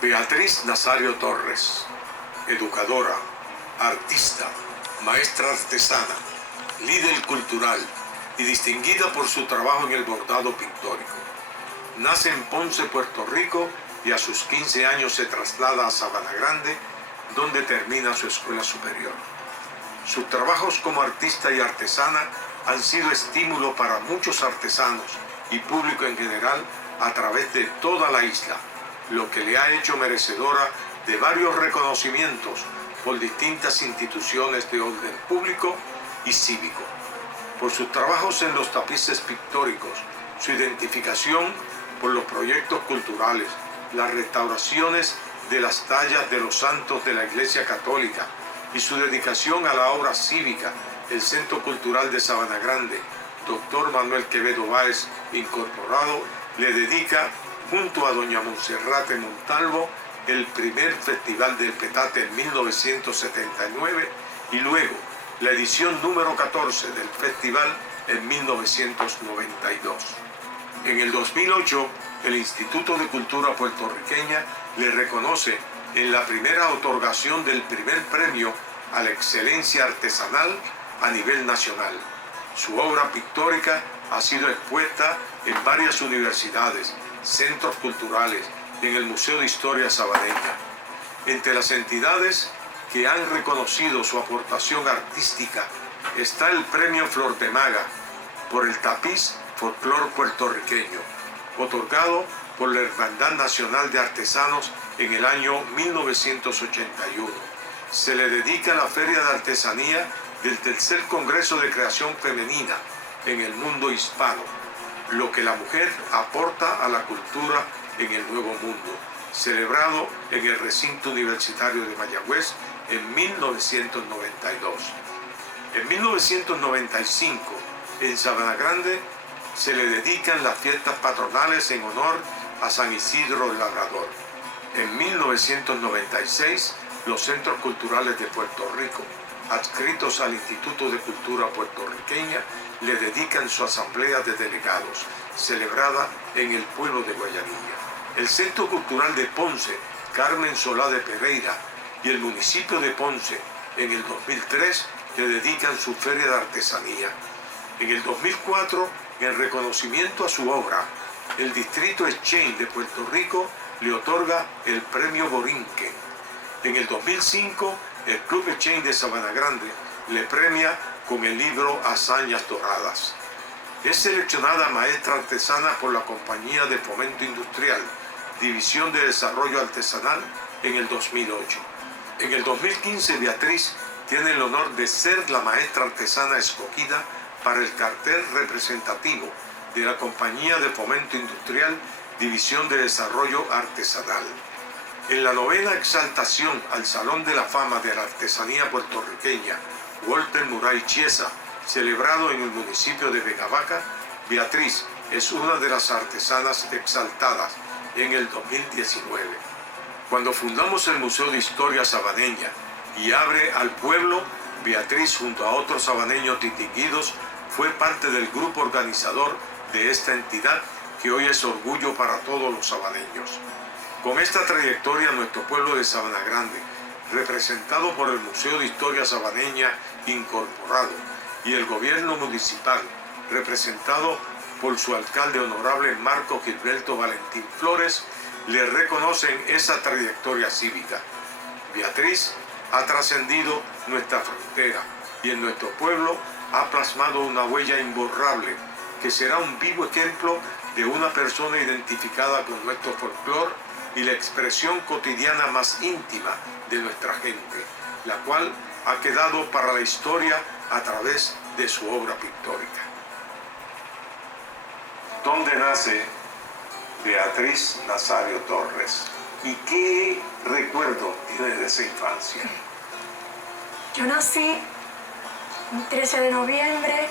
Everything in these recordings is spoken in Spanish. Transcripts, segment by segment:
Beatriz Nazario Torres, educadora, artista, maestra artesana, líder cultural y distinguida por su trabajo en el bordado pictórico. Nace en Ponce, Puerto Rico, y a sus 15 años se traslada a Sabana Grande, donde termina su escuela superior. Sus trabajos como artista y artesana han sido estímulo para muchos artesanos y público en general a través de toda la isla, lo que le ha hecho merecedora de varios reconocimientos por distintas instituciones de orden público y cívico. Por sus trabajos en los tapices pictóricos, su identificación por los proyectos culturales, las restauraciones de las tallas de los santos de la Iglesia Católica y su dedicación a la obra cívica, el Centro Cultural de Sabana Grande, Dr. Manuel Quevedo Báez, Incorporado, le dedica, junto a doña Monserrate Montalvo, el primer Festival del Petate en 1979 y luego la edición número 14 del festival en 1992. En el 2008, el Instituto de Cultura Puertorriqueña le reconoce en la primera otorgación del primer premio a la excelencia artesanal a nivel nacional. Su obra pictórica ha sido expuesta en varias universidades, centros culturales y en el Museo de Historia Sabaneña. Entre las entidades que han reconocido su aportación artística está el Premio Flor de Maga por el tapiz folclor puertorriqueño, otorgado por la Hermandad Nacional de Artesanos en el año 1981. Se le dedica la Feria de Artesanía del Tercer Congreso de Creación Femenina en el mundo hispano, lo que la mujer aporta a la cultura en el Nuevo Mundo, celebrado en el recinto universitario de Mayagüez en 1992. En 1995, en Sabana Grande, se le dedican las fiestas patronales en honor a San Isidro el Labrador. En 1996, los Centros Culturales de Puerto Rico, adscritos al Instituto de Cultura Puertorriqueña, le dedican su asamblea de delegados, celebrada en el pueblo de Guayanilla. El Centro Cultural de Ponce, Carmen Solá de Pereira, y el municipio de Ponce, en el 2003, le dedican su Feria de Artesanía. En el 2004, en reconocimiento a su obra, el Distrito Echén de Puerto Rico le otorga el Premio Borinquen. En el 2005, el Club Echén de Sabana Grande le premia con el libro Hazañas Doradas. Es seleccionada maestra artesana por la Compañía de Fomento Industrial, División de Desarrollo Artesanal, en el 2008. En el 2015, Beatriz tiene el honor de ser la maestra artesana escogida para el cartel representativo de la Compañía de Fomento Industrial, División de Desarrollo Artesanal. En la novena exaltación al Salón de la Fama de la Artesanía Puertorriqueña, Walter Murray Chiesa, celebrado en el municipio de Vegabaca, Beatriz es una de las artesanas exaltadas en el 2019. Cuando fundamos el Museo de Historia Sabaneña y abre al pueblo, Beatriz, junto a otros sabaneños distinguidos, fue parte del grupo organizador de esta entidad que hoy es orgullo para todos los sabaneños. Con esta trayectoria, nuestro pueblo de Sabana Grande, representado por el Museo de Historia Sabaneña Incorporado y el gobierno municipal, representado por su alcalde honorable Marco Gilberto Valentín Flores, le reconocen esa trayectoria cívica. Beatriz ha trascendido nuestra frontera y en nuestro pueblo ha plasmado una huella imborrable que será un vivo ejemplo de una persona identificada con nuestro folclore y la expresión cotidiana más íntima de nuestra gente, la cual ha quedado para la historia a través de su obra pictórica. ¿Dónde nace Beatriz Nazario Torres? ¿Y qué recuerdo tiene de esa infancia? Yo nací el 13 de noviembre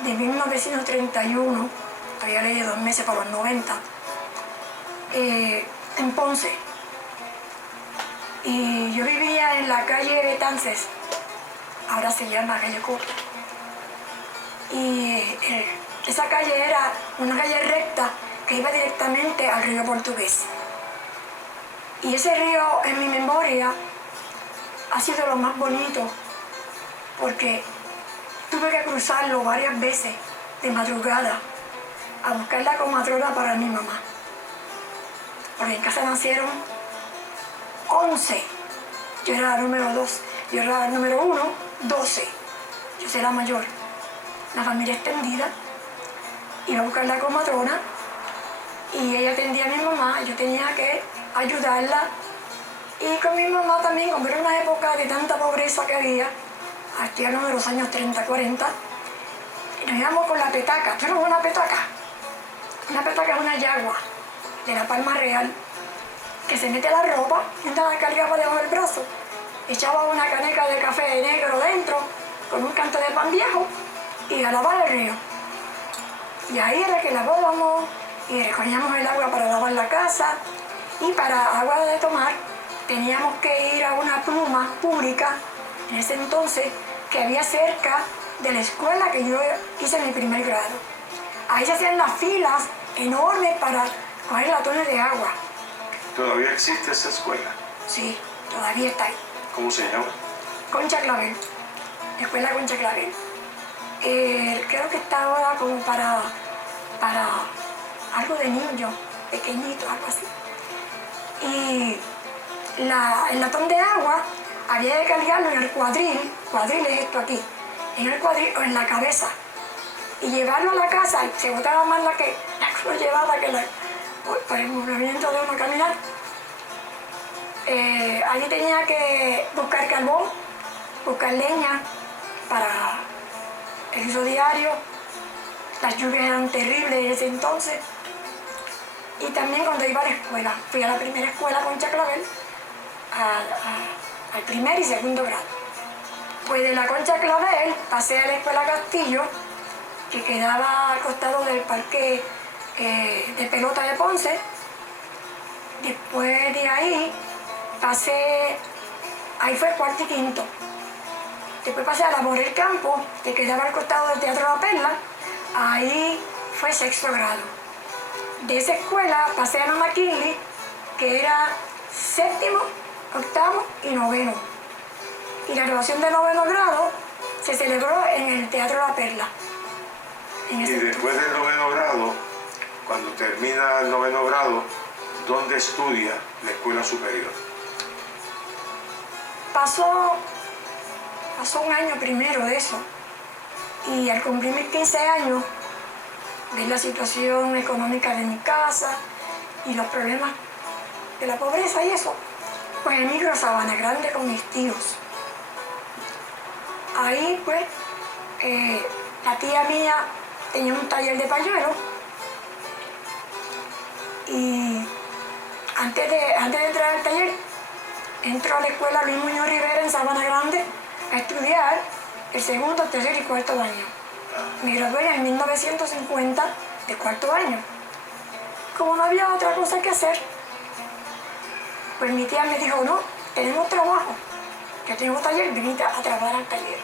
de 1931, había leído 2 meses para los 90, en Ponce. Y yo vivía en la calle Betances, ahora se llama calle Costa. Y esa calle era una calle recta que iba directamente al río Portugués. Y ese río en mi memoria ha sido lo más bonito porque tuve que cruzarlo varias veces de madrugada a buscar la comadrona para mi mamá. Porque en casa nacieron 11. Yo era la número 2. Yo era la número 1, 12. Yo soy la mayor. La familia extendida. Iba a buscar la comadrona y ella atendía a mi mamá. Yo tenía que ayudarla. Y con mi mamá también, como era una época de tanta pobreza que había, estoy hablando de los años 30, 40, nos íbamos con la petaca. ¿Tú no ves una petaca? Una petaca es una yagua de la Palma Real que se mete la ropa y la cargaba debajo del brazo. Echaba una caneca de café negro dentro con un canto de pan viejo y a lavar el río. Y ahí era que lavábamos y recogíamos el agua para lavar la casa, y para agua de tomar teníamos que ir a una pluma pública en ese entonces que había cerca de la escuela que yo hice mi primer grado. Ahí se hacían las filas enormes para coger latones de agua. ¿Todavía existe esa escuela? Sí, todavía está ahí. ¿Cómo se llama? Concha Clavel, Escuela Concha Clavel. Creo que está ahora como para algo de niños, pequeñitos, algo así. Y el latón de agua había que cargarlo en el cuadril es esto aquí, en el cuadril o en la cabeza, y llevarlo a la casa. Se botaba más la que lo llevaba que por el movimiento de uno caminar. Allí tenía que buscar carbón, buscar leña para el uso diario. Las lluvias eran terribles en ese entonces. Y también cuando iba a la escuela, fui a la primera escuela Concha Clavel, al primer y segundo grado. Pues de la Concha Clavel pasé a la escuela Castillo, que quedaba al costado del parque de pelota de Ponce. Después de ahí pasé, ahí fue cuarto y quinto. Después pasé a la Morel Campo, que quedaba al costado del Teatro La Perla. Ahí fue sexto grado. De esa escuela pasé a la McKinley, que era séptimo, octavo y noveno. Y la graduación de noveno grado se celebró en el Teatro La Perla. Y después del noveno grado, cuando termina el noveno grado, ¿dónde estudia la escuela superior? Pasó un año primero de eso. Y al cumplir mis 15 años, ver la situación económica de mi casa y los problemas de la pobreza y eso, pues emigro a Sabana Grande con mis tíos. Ahí pues la tía mía tenía un taller de pañuelos y antes de entrar al taller entro a la escuela Luis Muñoz Rivera en Sabana Grande a estudiar el segundo, tercer y cuarto año. Me gradué en 1950 de cuarto año. Como no había otra cosa que hacer, pues mi tía me dijo, no, tenemos trabajo, que tenemos taller, venite a trabajar al taller.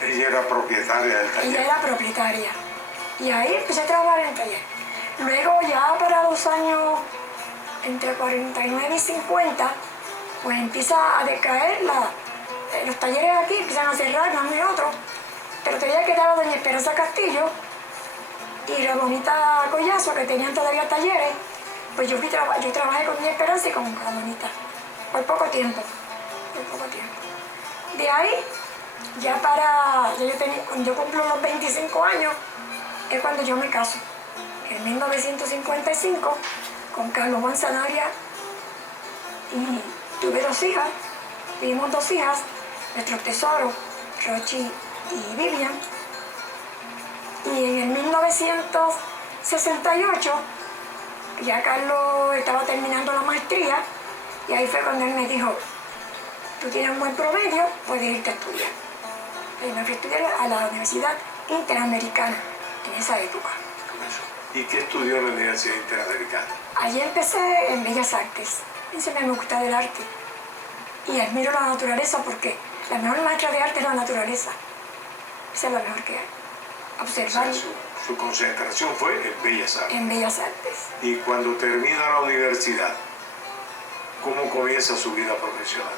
Ella era propietaria del taller. Ella era propietaria. Y ahí empecé a trabajar en el taller. Luego ya para los años entre 49 y 50, pues empieza a decaer los talleres aquí, empiezan a cerrar uno y otro. Pero todavía quedaba doña Esperanza Castillo y la bonita Collazo, que tenían todavía talleres. Pues yo trabajé con doña Esperanza y con la bonita, por poco tiempo. De ahí, cuando yo cumplo los 25 años, es cuando yo me caso. En 1955, con Carlos Juan Sanabria, y tuve 2 hijas, tuvimos 2 hijas, nuestros tesoros, Rochi y Vivian. Y en el 1968, ya Carlos estaba terminando la maestría, y ahí fue cuando él me dijo, tú tienes un buen promedio, puedes irte a estudiar. Y me fui a estudiar a la Universidad Interamericana en esa época. ¿Y qué estudió en la Universidad Interamericana? Allí empecé en Bellas Artes. Siempre me gusta el arte. Y admiro la naturaleza porque la mejor maestra de arte es la naturaleza. Esa es la mejor que hay. Observar. O sea, su concentración fue en Bellas Artes. En Bellas Artes. Y cuando termina la universidad, ¿Cómo comienza su vida profesional?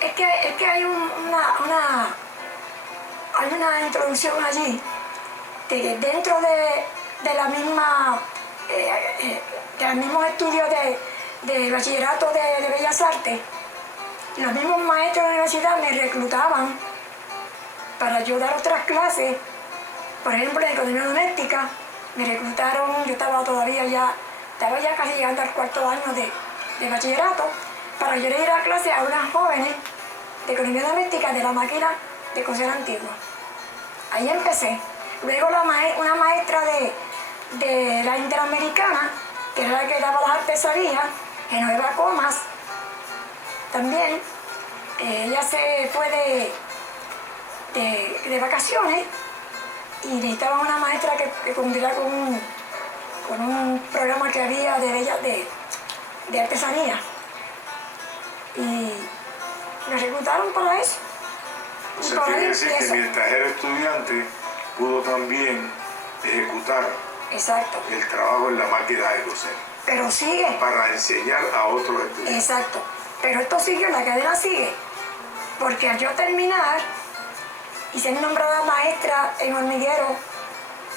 Es que hay hay una introducción allí de que dentro de la misma de los mismos estudios de bachillerato de Bellas Artes, los mismos maestros de la universidad me reclutaban para yo dar otras clases. Por ejemplo, en economía doméstica me reclutaron, yo estaba ya casi llegando al cuarto año de bachillerato, para yo ir a clase a unas jóvenes de economía doméstica de la máquina de coser antigua. Ahí empecé. Luego una maestra de la Interamericana, que era la que daba las artesanías, Genoveva Comas, también, ella se fue de vacaciones y necesitaba una maestra que cumpliera con un programa que había de artesanía. Y me reclutaron para eso. O sea, quiere decir que mientras era estudiante pudo también ejecutar exacto. El trabajo en la máquina de coser. Pero sigue. Para enseñar a otros estudiantes. Exacto. Pero esto siguió, la cadena sigue. Porque al yo terminar y ser nombrada maestra en hormiguero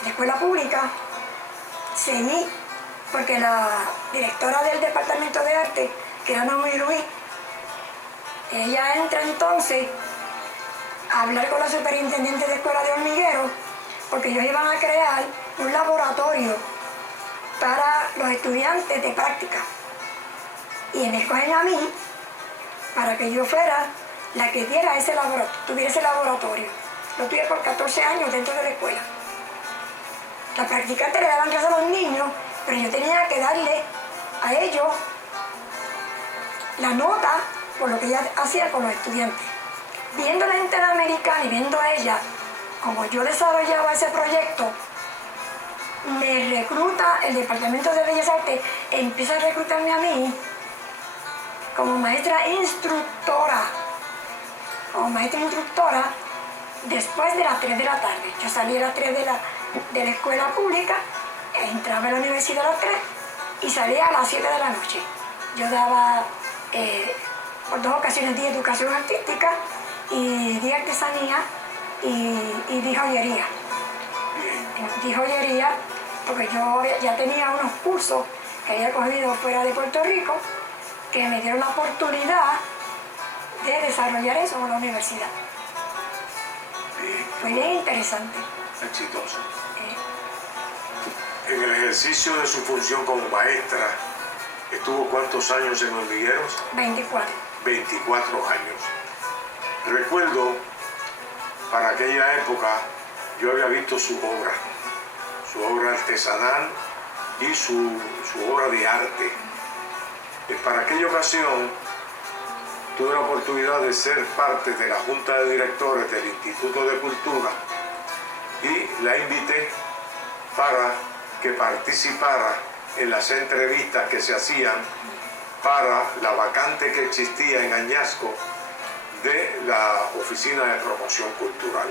de escuela pública, seguí, porque la directora del departamento de arte, que era Naomi Luis, ella entra entonces a hablar con la superintendente de escuela de hormiguero, porque ellos iban a crear un laboratorio para los estudiantes de práctica. Y me escogen a mí para que yo fuera la que tuviera ese laboratorio. Lo tuve por 14 años dentro de la escuela. Las practicantes le daban clases a los niños, pero yo tenía que darle a ellos la nota por lo que ella hacía con los estudiantes. Viendo la Interamericana y viendo a ella, como yo desarrollaba ese proyecto, me recluta el Departamento de Bellas Artes, empieza a reclutarme a mí como maestra instructora. Después de las 3 de la tarde. Yo salí a las 3 de la escuela pública, entraba a la universidad a las 3 y salía a las 7 de la noche. Yo daba por 2 ocasiones de educación artística y de artesanía y de joyería. De joyería, porque yo ya tenía unos cursos que había cogido fuera de Puerto Rico que me dieron la oportunidad de desarrollar eso en la universidad. Fue bien interesante. Exitoso. En el ejercicio de su función como maestra, ¿estuvo cuántos años en hormigueros? 24. 24 años. Recuerdo, para aquella época, yo había visto su obra artesanal y su obra de arte. Para aquella ocasión, tuve la oportunidad de ser parte de la Junta de Directores del Instituto de Cultura y la invité para que participara en las entrevistas que se hacían para la vacante que existía en Añasco de la Oficina de Promoción Cultural.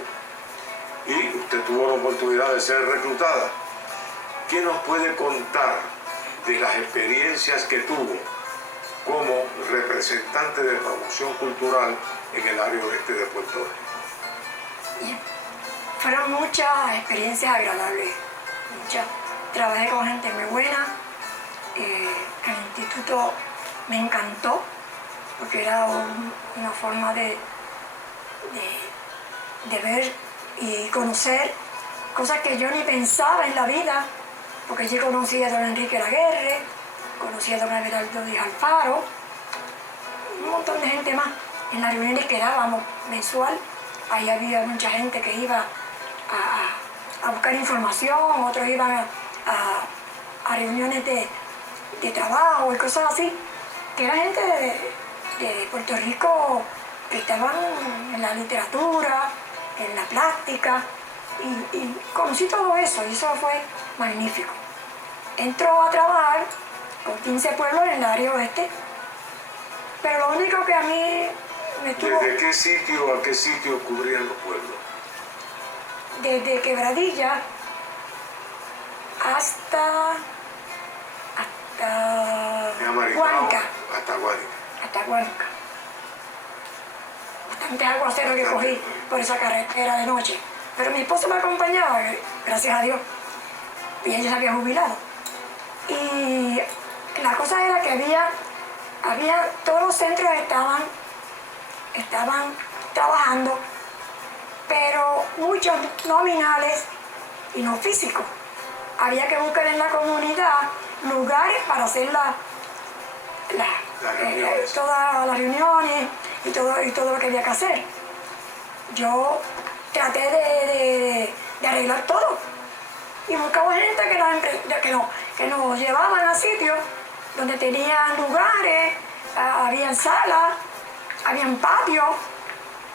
Y usted tuvo la oportunidad de ser reclutada. ¿Qué nos puede contar de las experiencias que tuvo como representante de promoción cultural en el área oeste de Puerto Rico? Bien. Fueron muchas experiencias agradables, muchas. Trabajé con gente muy buena, el instituto me encantó, porque era una forma de ver y conocer cosas que yo ni pensaba en la vida, porque yo conocí a don Enrique Laguerre, conocí a don Everaldo Díaz Alfaro, un montón de gente más. En las reuniones que dábamos mensual, ahí había mucha gente que iba a buscar información, otros iban a reuniones de trabajo y cosas así, que era gente de Puerto Rico que estaban en la literatura, en la plástica, y conocí todo eso, y eso fue magnífico. Entró a trabajar con 15 pueblos en el área oeste, pero lo único que a mí me tuvo... ¿Desde qué sitio a qué sitio cubrían los pueblos? Desde Quebradilla hasta Cuenca. Bastante aguacero que cogí por esa carretera de noche. Pero mi esposo me acompañaba, gracias a Dios. Y ella se había jubilado. Y la cosa era que todos los centros estaban trabajando, pero muchos nominales y no físicos. Había que buscar en la comunidad lugares para hacer todas las reuniones y todo lo que había que hacer. Yo traté de arreglar todo y buscaba gente que nos llevaban a sitios donde tenían lugares, habían salas, habían patios,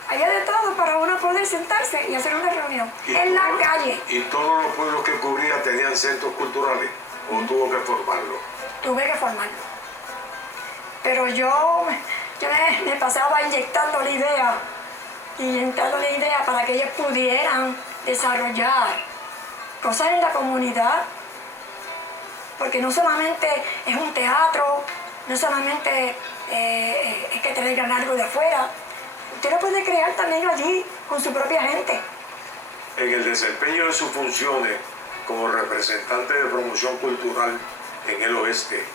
había de todo para uno poder sentarse y hacer una reunión en la calle. ¿Y todos los pueblos que cubría tenían centros culturales o tuvo que formarlo? Tuve que formarlo. Pero yo me pasaba inyectando la idea para que ellos pudieran desarrollar cosas en la comunidad, porque no solamente es un teatro, no solamente es que traigan algo de afuera, usted lo puede crear también allí con su propia gente. En el desempeño de sus funciones como representante de promoción cultural en el oeste,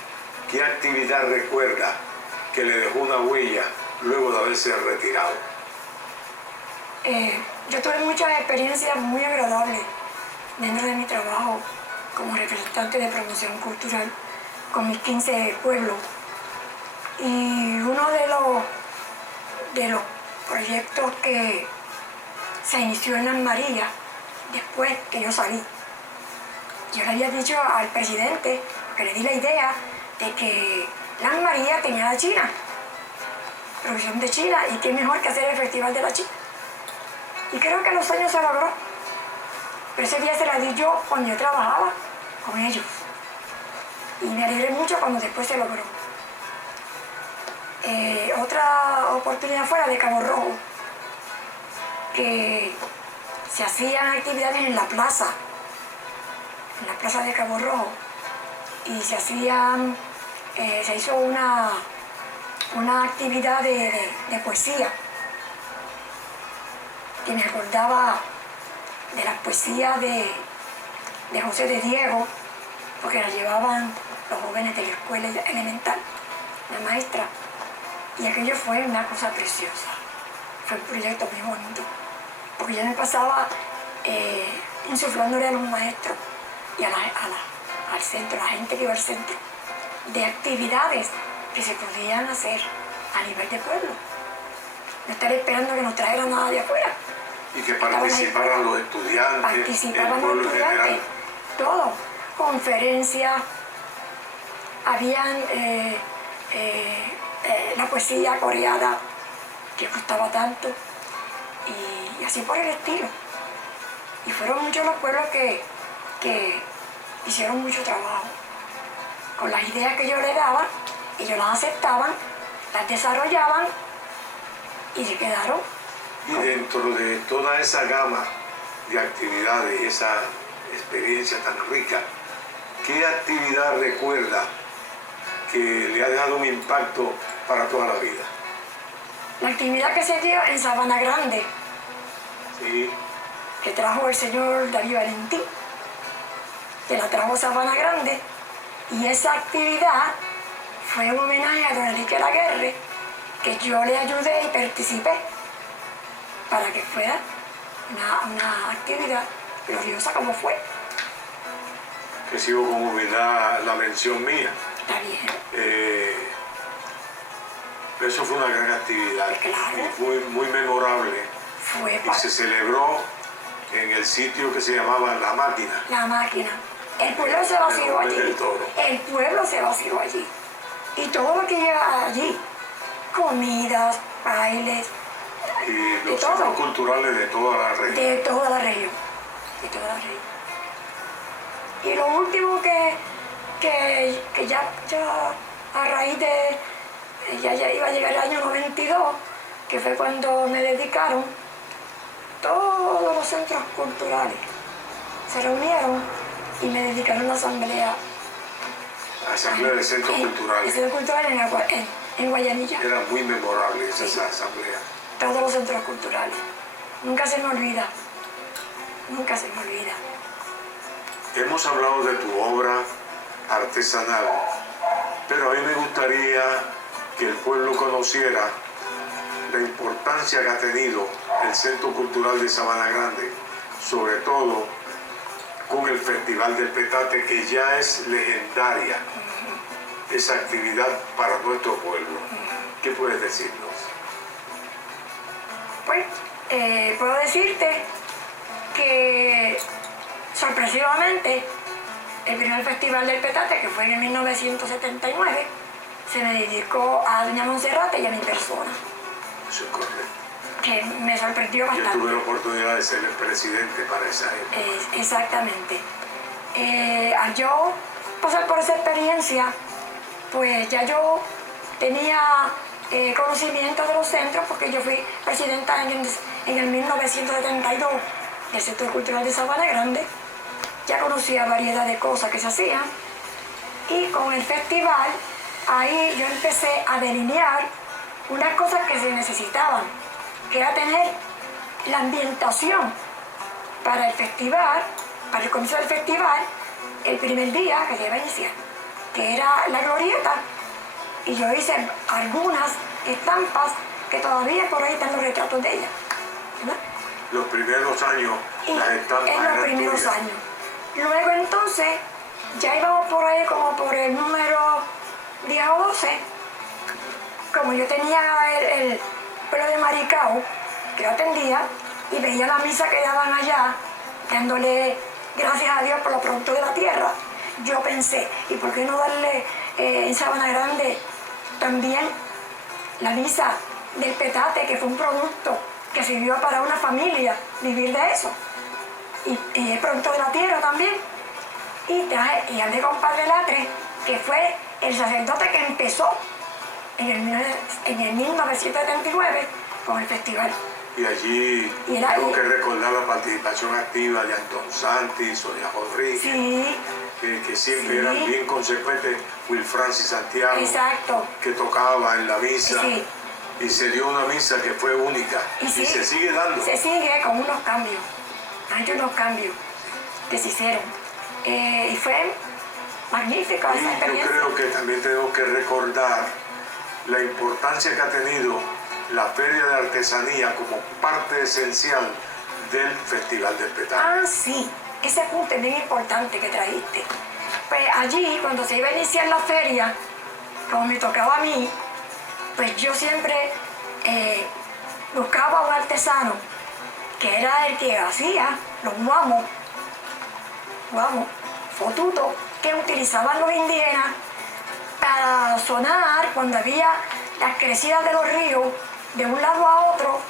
¿qué actividad recuerda que le dejó una huella luego de haberse retirado? Yo tuve muchas experiencias muy agradables dentro de mi trabajo como representante de promoción cultural con mis 15 pueblos. Y uno de los proyectos que se inició en Las Marías, después que yo salí, yo le había dicho al presidente, que le di la idea de que Las Marías tenía la China, producción de China, y qué mejor que hacer el Festival de la China. Y creo que a los años se logró. Pero ese día se la di yo cuando yo trabajaba con ellos. Y me alegré mucho cuando después se logró. Otra oportunidad fuera de Cabo Rojo, que se hacían actividades en la plaza de Cabo Rojo, y se hizo una actividad de poesía, que me acordaba de las poesías de José de Diego, porque las llevaban los jóvenes de la escuela elemental, la maestra, y aquello fue una cosa preciosa. Fue un proyecto muy bonito, porque yo me pasaba insuflándole a los maestros y al centro, a la gente que iba al centro, de actividades que se podían hacer a nivel de pueblo. No estar esperando que nos trajeran nada de afuera. Y que participaran los estudiantes, participaban los estudiantes, todo. Conferencias, habían la poesía coreana, que costaba tanto, y así por el estilo. Y fueron muchos los pueblos que hicieron mucho trabajo. Con las ideas que yo les daba, ellos las aceptaban, las desarrollaban y se quedaron. Y dentro de toda esa gama de actividades, esa experiencia tan rica, ¿qué actividad recuerda que le ha dejado un impacto para toda la vida? La actividad que se dio en Sabana Grande, Sí. que trajo el señor David Valentín, que la trajo a Sabana Grande, y esa actividad fue un homenaje a don Enrique Laguerre, que yo le ayudé y participé para que fuera una actividad gloriosa como fue. Recibo con humildad la mención mía. Está bien. Eso fue una gran actividad, Claro. y fue muy memorable. Y se celebró en el sitio que se llamaba La Máquina. La Máquina. El pueblo se vació allí. del Toro. El pueblo se vació allí. Y todo lo que lleva allí, comidas, bailes, Y los todo. centros culturales de toda la región. De toda la región. De toda la región. Y lo último que ya a raíz de, ya iba a llegar el año 92, que fue cuando me dedicaron, todos los centros culturales se reunieron y me dedicaron a la asamblea. Asamblea de Centros Culturales. De Centros Culturales en Guayanilla. Era muy memorable esa Sí. asamblea. Todos los centros culturales. Nunca se me olvida. Nunca se me olvida. Hemos hablado de tu obra artesanal, pero a mí me gustaría que el pueblo conociera la importancia que ha tenido el Centro Cultural de Sabana Grande, sobre todo con el Festival del Petate, que ya es legendaria esa actividad para nuestro pueblo. ¿Qué puedes decirnos? Pues, puedo decirte que sorpresivamente el primer Festival del Petate, que fue en 1979, se me dedicó a doña Monserrate y a mi persona, Eso es correcto. que me sorprendió Yo bastante. tuve la oportunidad de ser el presidente para esa época. Exactamente. Al yo pasar por esa experiencia, pues ya yo tenía conocimiento de los centros, porque yo fui presidenta en el 1972 del Centro Cultural de Sabana Grande. Ya conocía variedad de cosas que se hacían, y con el festival ahí yo empecé a delinear unas cosas que se necesitaban, que era tener la ambientación para el festival, para el comienzo del festival, el primer día que se iba a iniciar, que era la glorieta, y yo hice algunas estampas que todavía por ahí están los retratos de ella, ¿verdad? Los primeros años, Y las estampas en los eran primeros tuyas. años. Luego entonces, ya íbamos por ahí como por el número 10 o 12, como yo tenía el pueblo de Maricao, que lo atendía, y veía la misa que daban allá, dándole gracias a Dios por los productos de la tierra, yo pensé, ¿y por qué no darle en Sabana Grande también la misa del petate, que fue un producto que sirvió para una familia vivir de eso? Y el producto de la tierra también. Y hablé con Padre Latre, que fue el sacerdote que empezó en el 1979 con el festival. Y allí Y era tengo ahí. que recordar la participación activa de Antón Santi, Sonia Rodríguez, Sí, que siempre Sí. eran bien consecuentes, Will Francis Santiago, exacto. que tocaba en la misa, Sí. y se dio una misa que fue única, Y sí, se sigue dando. Se sigue con unos cambios. Hay unos cambios que se hicieron. Y fue magnífica Y esa yo experiencia. creo que también tengo que recordar la importancia que ha tenido la Feria de Artesanía como parte esencial del Festival del Petate. Ah, sí, ese punto es bien importante que trajiste. Pues allí, cuando se iba a iniciar la feria, como me tocaba a mí, pues yo siempre buscaba a un artesano, que era el que hacía los guamos, fotutos, que utilizaban los indígenas para sonar cuando había las crecidas de los ríos de un lado a otro.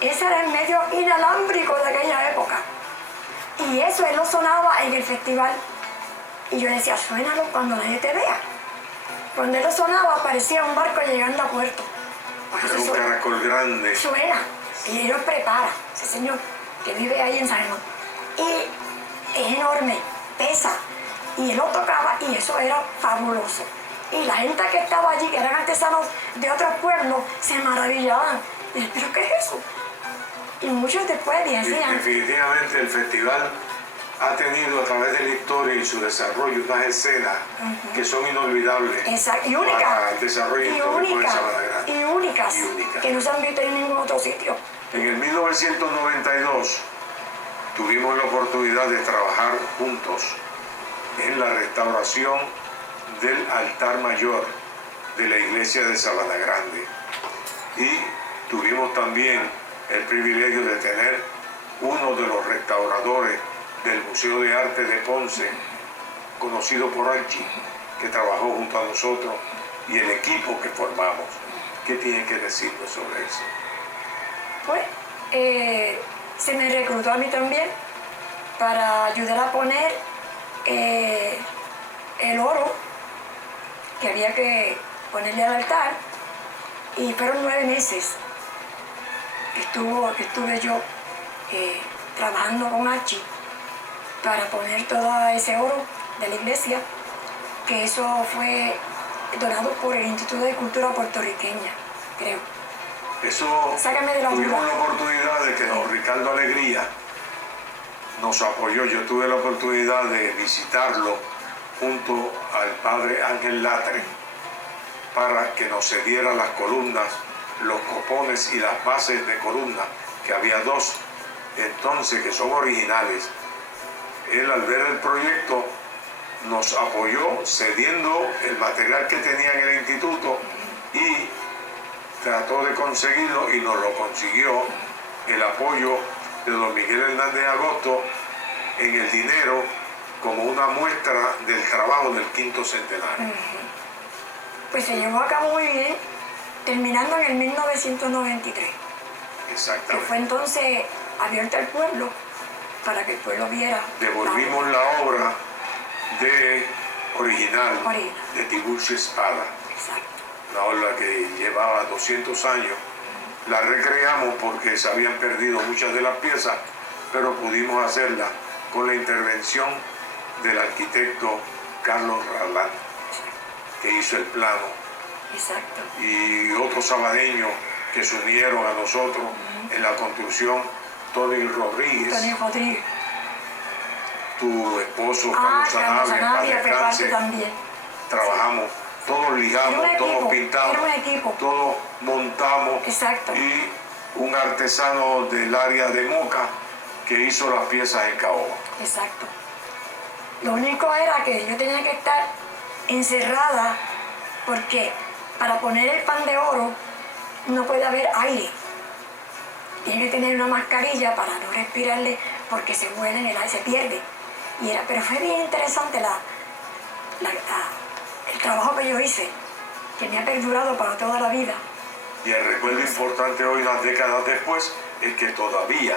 Ese era el medio inalámbrico de aquella época. Y eso él lo sonaba en el festival. Y yo le decía, suénalo cuando nadie te vea. Cuando él lo sonaba, parecía un barco llegando a puerto. Porque Era eso un suena. caracol grande. Suena. Y él lo prepara, ese señor que vive ahí en San Germán. Y es enorme, pesa. Y él lo tocaba y eso era fabuloso. Y la gente que estaba allí, que eran artesanos de otros pueblos, se maravillaban. Y yo, ¿pero qué es eso? Y muchos después Y decían, definitivamente el festival ha tenido a través de la historia y su desarrollo unas escenas que son inolvidables exacto, y únicas, para el desarrollo y histórico de únicas, Sabana Grande. y únicas, Y únicas. que no se han visto en ningún otro sitio. En el 1992 tuvimos la oportunidad de trabajar juntos en la restauración del altar mayor de la iglesia de Sabana Grande. Y tuvimos también el privilegio de tener uno de los restauradores del Museo de Arte de Ponce, conocido por Archie, que trabajó junto a nosotros, y el equipo que formamos. ¿Qué tienen que decirnos sobre eso? Pues se me reclutó a mí también para ayudar a poner el oro que había que ponerle al altar, y fueron 9 meses que estuve yo trabajando con Archie para poner todo ese oro de la iglesia, que eso fue donado por el Instituto de Cultura Puertorriqueña, creo. Eso Sácame de la tuvimos duda. la oportunidad de que don Ricardo Alegría nos apoyó. Yo tuve la oportunidad de visitarlo junto al padre Ángel Latre para que nos cediera las columnas, los copones y las bases de columna, que había dos entonces que son originales. Él, al ver el proyecto, nos apoyó cediendo el material que tenía en el instituto y trató de conseguirlo y nos lo consiguió, el apoyo de don Miguel Hernández Agosto en el dinero como una muestra del trabajo del quinto centenario. Pues se llevó a cabo muy bien, terminando en el 1993. Que Exactamente. fue entonces abierto al pueblo para que el pueblo viera. Devolvimos la obra de original Original. de Tiburcio Espada, Exacto. una obra que llevaba 200 años. La recreamos porque se habían perdido muchas de las piezas, pero pudimos hacerla con la intervención del arquitecto Carlos Ralán, que hizo el plano, Exacto. y otros sabadeños que se unieron a nosotros en la construcción. Tony Rodríguez, Tony Rodríguez. tu esposo Carlos Carlos Sanabria, Sanabria fue parte también. trabajamos, todos lijamos, Era un todos equipo, pintamos, era un equipo. todos montamos. Exacto. Y un artesano del área de Moca que hizo las piezas en caoba. Exacto. Lo único era que yo tenía que estar encerrada porque para poner el pan de oro no puede haber aire. Tiene que tener una mascarilla para no respirarle porque se huele en el aire, se pierde. Pero fue bien interesante el trabajo que yo hice, que me ha perdurado para toda la vida. Y el recuerdo importante hoy, unas décadas después, es que todavía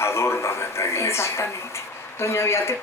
adornan esta iglesia. Exactamente. Doña Beate,